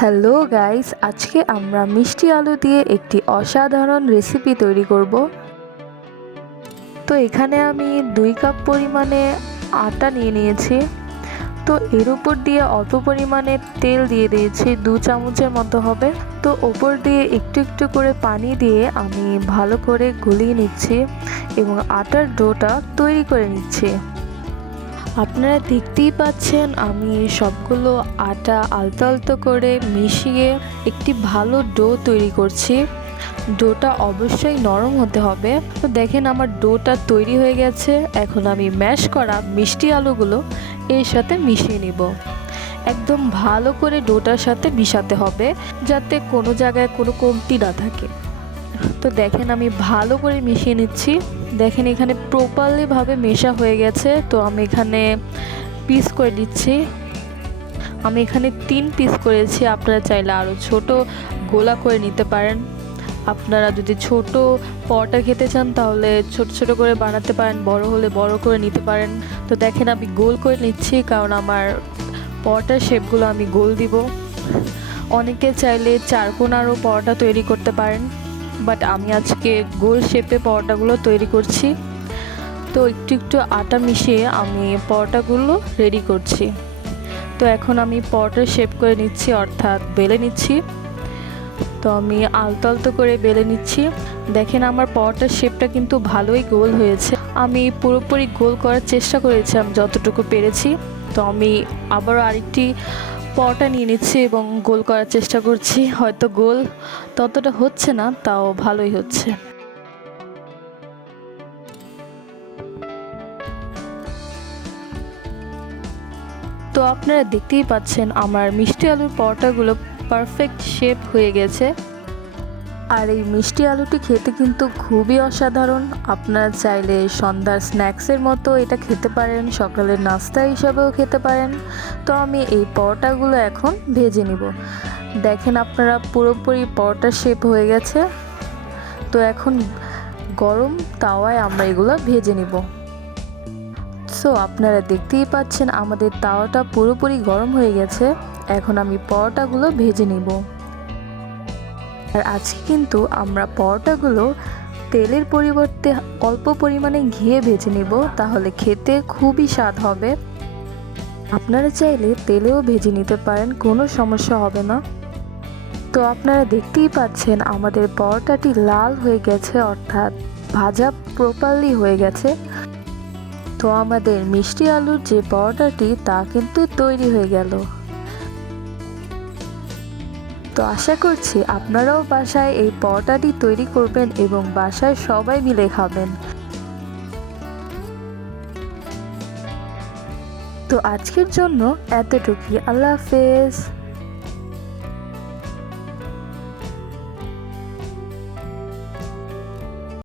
Hello guys, আজকে আমরা মিষ্টি আলু দিয়ে একটি অসাধারণ রেসিপি তৈরি করব। তো এখানে আমি 2 কাপ পরিমাণে আটা নিয়ে নিয়েছি। তো এর উপর দিয়ে অল্প পরিমাণে তেল দিয়ে দিয়েছি, 2 চামচের মতো হবে। তো ওপর দিয়ে একটু একটু করে পানি দিয়ে আমি ভালো করে গুলিয়ে নিচ্ছি এবং আটার ডোটা তৈরি করে নিচ্ছি। আপনারা দেখতেই পাচ্ছেন আমি সবগুলো আটা আলতো আলতো করে মিশিয়ে একটি ভালো ডো তৈরি করছি। ডোটা অবশ্যই নরম হতে হবে। তো দেখেন আমার ডোটা তৈরি হয়ে গেছে। এখন আমি ম্যাশ করা মিষ্টি আলুগুলো এর সাথে মিশিয়ে নিব। একদম ভালো করে ডোটার সাথে মিশাতে হবে যাতে কোনো জায়গায় কোনো কমতি না থাকে। তো দেখেন আমি ভালো করে মিশিয়ে নিচ্ছি। দেখেন এখানে প্রপারলি ভাবে মেশা হয়ে গেছে। তো আমি এখানে পিস করে দিচ্ছি। আমি এখানে 3 পিস করেছি, আপনারা চাইলে আরও ছোট গোলা করে নিতে পারেন। আপনারা যদি ছোট পরোটা খেতে চান তাহলে ছোট ছোট করে বানাতে পারেন, বড় হলে বড় করে নিতে পারেন। তো দেখেন আমি গোল করে নিচ্ছি কারণ আমার পরোটার শেপগুলো আমি গোল দিব। অনেকে চাইলে চারকোনারও পরোটা তৈরি করতে পারেন, বাট আমি আজকে গোল শেপে পরোটাগুলো তৈরি করছি। তো একটু একটু আটা মিশিয়ে আমি পরোটাগুলো রেডি করছি। তো এখন আমি পরোটার শেপ করে নিচ্ছি, অর্থাৎ বেলে নিচ্ছি। তো আমি আলতো আলতো করে বেলে নিচ্ছি। দেখেন আমার পরোটার শেপটা কিন্তু ভালোই গোল হয়েছে। আমি পুরোপুরি গোল করার চেষ্টা করেছি আমি যতটুকু পেরেছি। তো আমি আবারও আরেকটি পরোটা নিয়ে নিচ্ছি এবং গোল করার চেষ্টা করছি। হয়তো গোল ততটা হচ্ছে না, তাও ভালোই হচ্ছে। তো আপনারা দেখতেই পাচ্ছেন আমার মিষ্টি আলুর পরোটাগুলো পারফেক্ট শেপ হয়ে গেছে। আর এই মিষ্টি আলুটি খেতে কিন্তু খুবই অসাধারণ। আপনারা চাইলে সন্ধ্যার স্ন্যাক্সের মতো এটা খেতে পারেন, সকালের নাস্তা হিসাবেও খেতে পারেন। তো আমি এই পরোটাগুলো এখন ভেজে নিব। দেখেন আপনারা পুরোপুরি পরোটা শেপ হয়ে গেছে। তো এখন গরম তাওয়ায় আমরা এগুলো ভেজে নিব। সো আপনারা দেখতেই পাচ্ছেন আমাদের তাওয়াটা পুরোপুরি গরম হয়ে গেছে। এখন আমি পরোটাগুলো ভেজে নিব। আর আজকে কিন্তু আমরা পরোটাগুলো তেলের পরিবর্তে অল্প পরিমাণে ঘিয়ে ভেজে নিব, তাহলে খেতে খুবই স্বাদ হবে। আপনারা চাইলে তেলেও ভেজে নিতে পারেন, কোনো সমস্যা হবে না। তো আপনারা দেখতেই পাচ্ছেন আমাদের পরোটাটি লাল হয়ে গেছে, অর্থাৎ ভাজা প্রপারলি হয়ে গেছে। তো আমাদের মিষ্টি আলুর যে পরোটাটি তা কিন্তু তৈরি হয়ে গেল। তো আশা করছি আপনারাও বাসায় এই পরোটাটি তৈরি করবেন এবং বাসায় সবাই মিলে খাবেন। তো আজকের জন্য এতটুকুই। আল্লাহ হাফেজ।